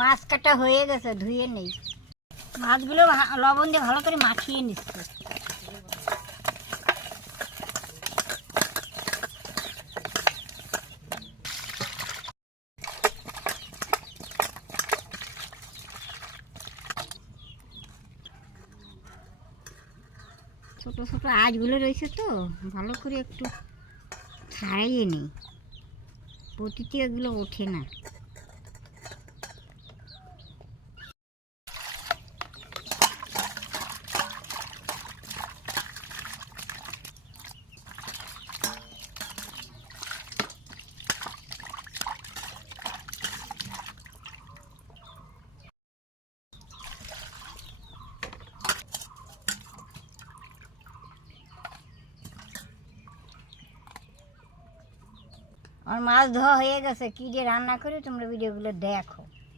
মাছ কাটা হয়ে গেছে, ধুয়ে নেই। মাছগুলো লবণ দিয়ে ভালো করে মাখিয়ে নিচ্ছে। ছোট ছোট আঁশগুলো রয়েছে তো, ভালো করে একটু ছাড়িয়ে নিই, প্রতিটি এগুলো ওঠে না। আমার মাছ ধোয়া হয়ে গেছে, কি দিয়ে রান্না করি তোমরা ভিডিওগুলো দেখো।